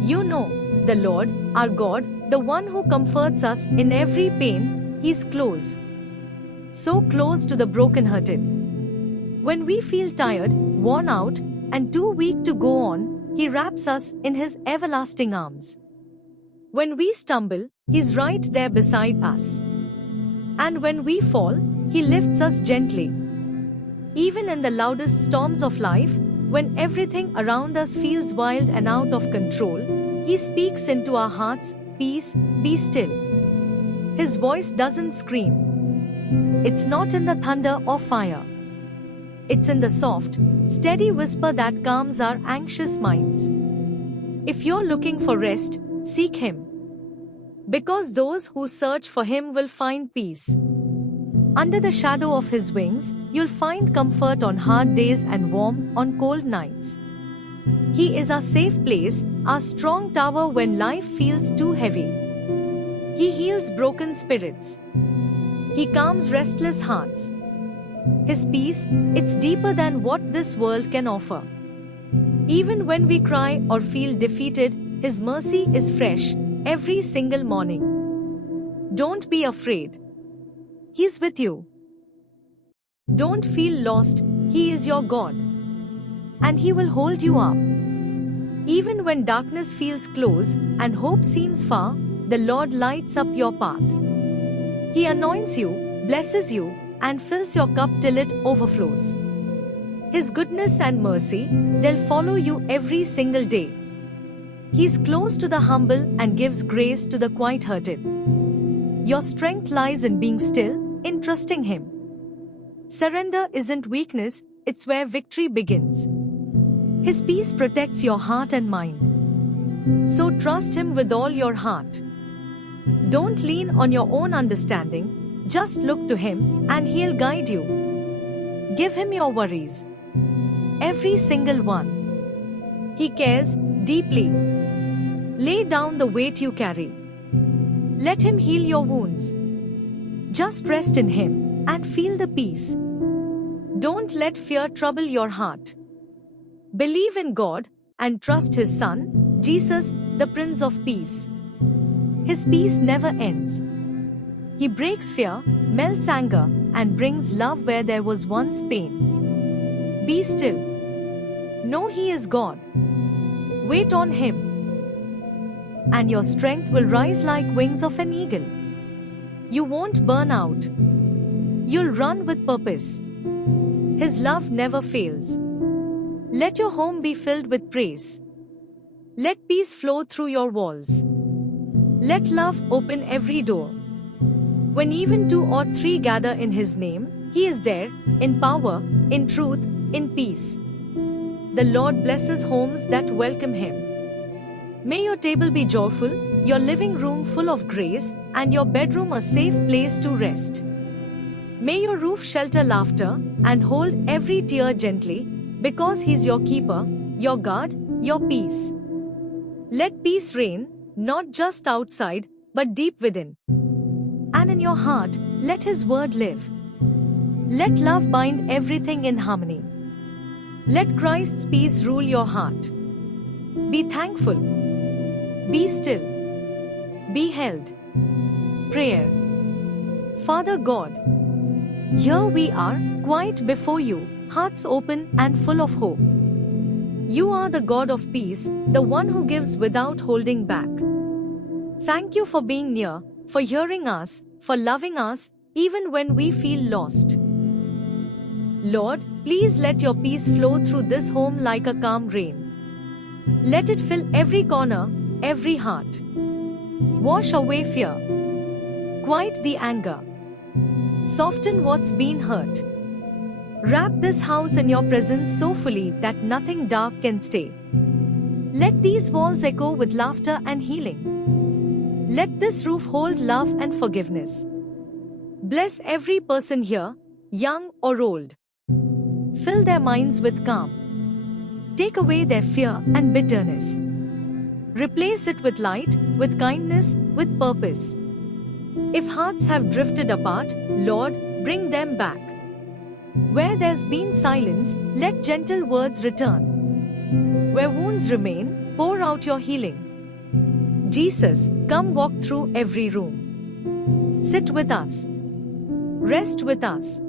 You know, the Lord, our God, the one who comforts us in every pain, He's close. So close to the brokenhearted. When we feel tired, worn out, and too weak to go on, He wraps us in His everlasting arms. When we stumble, He's right there beside us. And when we fall, He lifts us gently. Even in the loudest storms of life, when everything around us feels wild and out of control, He speaks into our hearts, "Peace, be still." His voice doesn't scream. It's not in the thunder or fire. It's in the soft, steady whisper that calms our anxious minds. If you're looking for rest, seek Him. Because those who search for Him will find peace. Under the shadow of His wings, you'll find comfort on hard days and warmth on cold nights. He is our safe place, our strong tower when life feels too heavy. He heals broken spirits. He calms restless hearts. His peace, it's deeper than what this world can offer. Even when we cry or feel defeated, His mercy is fresh every single morning. Don't be afraid. He's with you. Don't feel lost, He is your God. And He will hold you up. Even when darkness feels close and hope seems far, the Lord lights up your path. He anoints you, blesses you, and fills your cup till it overflows. His goodness and mercy, they'll follow you every single day. He's close to the humble and gives grace to the quiet-hearted. Your strength lies in being still, in trusting Him. Surrender isn't weakness, it's where victory begins. His peace protects your heart and mind. So trust Him with all your heart. Don't lean on your own understanding, just look to Him and He'll guide you. Give Him your worries. Every single one. He cares deeply. Lay down the weight you carry. Let Him heal your wounds. Just rest in Him and feel the peace. Don't let fear trouble your heart. Believe in God and trust His Son, Jesus, the Prince of Peace. His peace never ends. He breaks fear, melts anger, and brings love where there was once pain. Be still. Know He is God. Wait on Him. And your strength will rise like wings of an eagle. You won't burn out. You'll run with purpose. His love never fails. Let your home be filled with praise. Let peace flow through your walls. Let love open every door. When even 2 or 3 gather in His name, He is there, in power, in truth, in peace. The Lord blesses homes that welcome Him. May your table be joyful, your living room full of grace, and your bedroom a safe place to rest. May your roof shelter laughter and hold every tear gently, because He's your keeper, your guard, your peace. Let peace reign, not just outside, but deep within. And in your heart, let His word live. Let love bind everything in harmony. Let Christ's peace rule your heart. Be thankful. Be still. Be held. Prayer. Father God, here we are, quiet before You, hearts open and full of hope. You are the God of peace, the one who gives without holding back. Thank You for being near, for hearing us, for loving us, even when we feel lost. Lord, please let Your peace flow through this home like a calm rain. Let it fill every corner, every heart. Wash away fear. Quiet the anger. Soften what's been hurt. Wrap this house in Your presence so fully that nothing dark can stay. Let these walls echo with laughter and healing. Let this roof hold love and forgiveness. Bless every person here, young or old. Fill their minds with calm. Take away their fear and bitterness. Replace it with light, with kindness, with purpose. If hearts have drifted apart, Lord, bring them back. Where there's been silence, let gentle words return. Where wounds remain, pour out Your healing. Jesus, come walk through every room. Sit with us. Rest with us.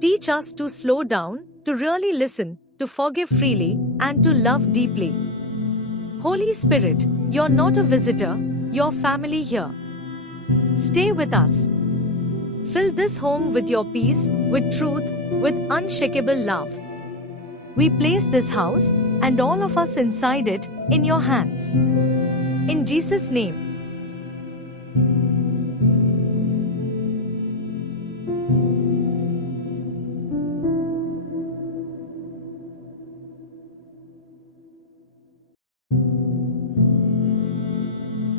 Teach us to slow down, to really listen, to forgive freely, and to love deeply. Holy Spirit, you're not a visitor, you're family here. Stay with us. Fill this home with your peace, with truth, with unshakable love. We place this house, and all of us inside it, in your hands. In Jesus' name.